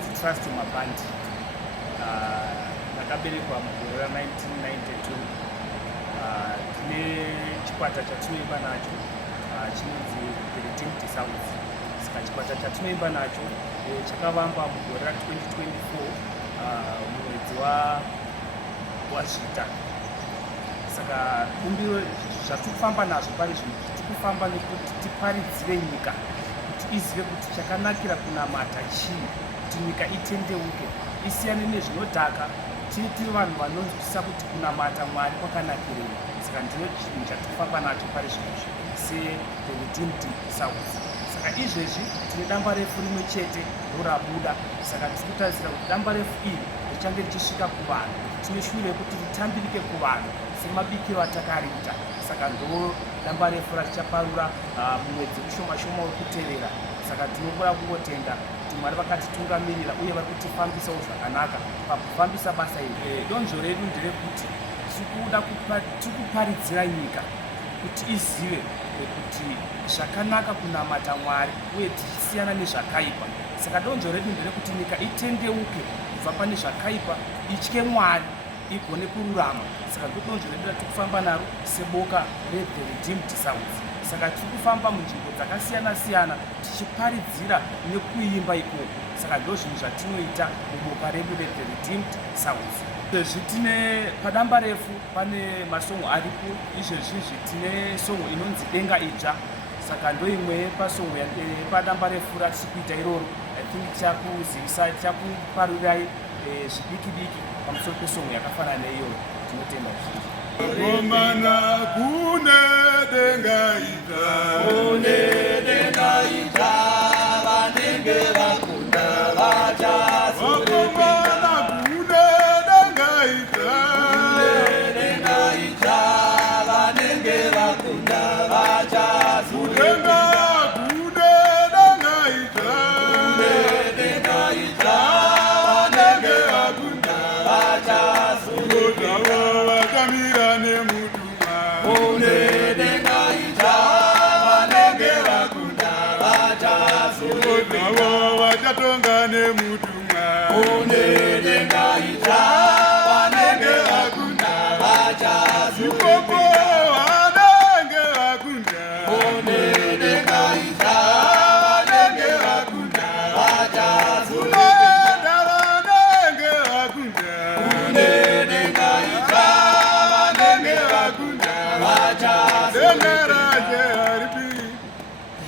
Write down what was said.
ndinonzi Trust Mabandi. Ndakaberekwa mugore ra1992. Tine chikwata chatinoimba nacho chinonzi The Redeemed South. Saka chikwata chatinoimba nacho chakavamba mugore ra2024 mumwedzi waZvita. Saka bumbiro zvatikufamba nazvo pari zvino tikufamba nekuti tiparidzire nyika kuti izive kuti chakanakira kunamata chii, kuti nyika itendeuke isiyane nezvinodhaka, tiri vanhu vanonzwisisa kuti kunamata Mwari kwakanakirei. Saka ndino chinhu chatikufamba nacho pari zvino seThe Redeemed South. Saka izvezvi tine damba refu rimwe chete rorabuda. Saka tirikutarisira kuti damba refu iri richange richisvika kuvanhu, tine shure yekuti ritambirike kuvanhu semabikiro atakariita. Saka ndo damba refu ratichaparura mumwedzi ushoma wekutevera. Saka tinogona kungotenda kuti Mwari vakatitungamirira uye vari kutifambisawo zvakanaka pakufambisa basa iri. Donzvo redu nderekuti tiri kuparidzira nyika kuti izive kuti zvakanaka kunamata Mwari uye tichisiyana nezvakaipa. Saka donzvo redu nderekuti nyika itendeuke kubva pane zvakaipa, itye Mwari, igone kururama. Saka ndodonzvo redu ratikufamba naro seboka reThe Redeemed South. Saka tiri kufamba munzvimbo dzakasiyana-siyana tichiparidzira nekuimba ikoko. Saka ndo zvinhu zvatinoita muboka redu reThe Redeemed South. Izvezvi tine padamba refu pane masongo aripo. Izvezvi tine songo inonzi Denga Idzva. Saka ndo imwe pasongo padamba refu ratiri kuita iroro. I think tichakuparurirai zvidiki pamusoro pesongo yakafanana neiyoyo. Tinotenda zvizhinji. Komana kune Denga Idzva, kune Denga Idzva, vanenge vakunda vachazorepera. Komana kune Denga Idzva, kune Denga Idzva, vanenge vakunda vachazorepera. kune Denga Idzva, kune Denga Idzva, vanenge vakunda vachazorepera. vakamira nemutumwa, kune Denga Idzva, vanenge vakunda vachazorepera. vachatonga nemutumwa, kune Denga Idzva, vanenge vakunda vachazorepera. vanenge vakunda, kune Denga Idzva, vanenge vakunda vachazorepera. vanenge vakunda, kune Denga Idzva, vanenge vakunda vachazorepera. Denga Raje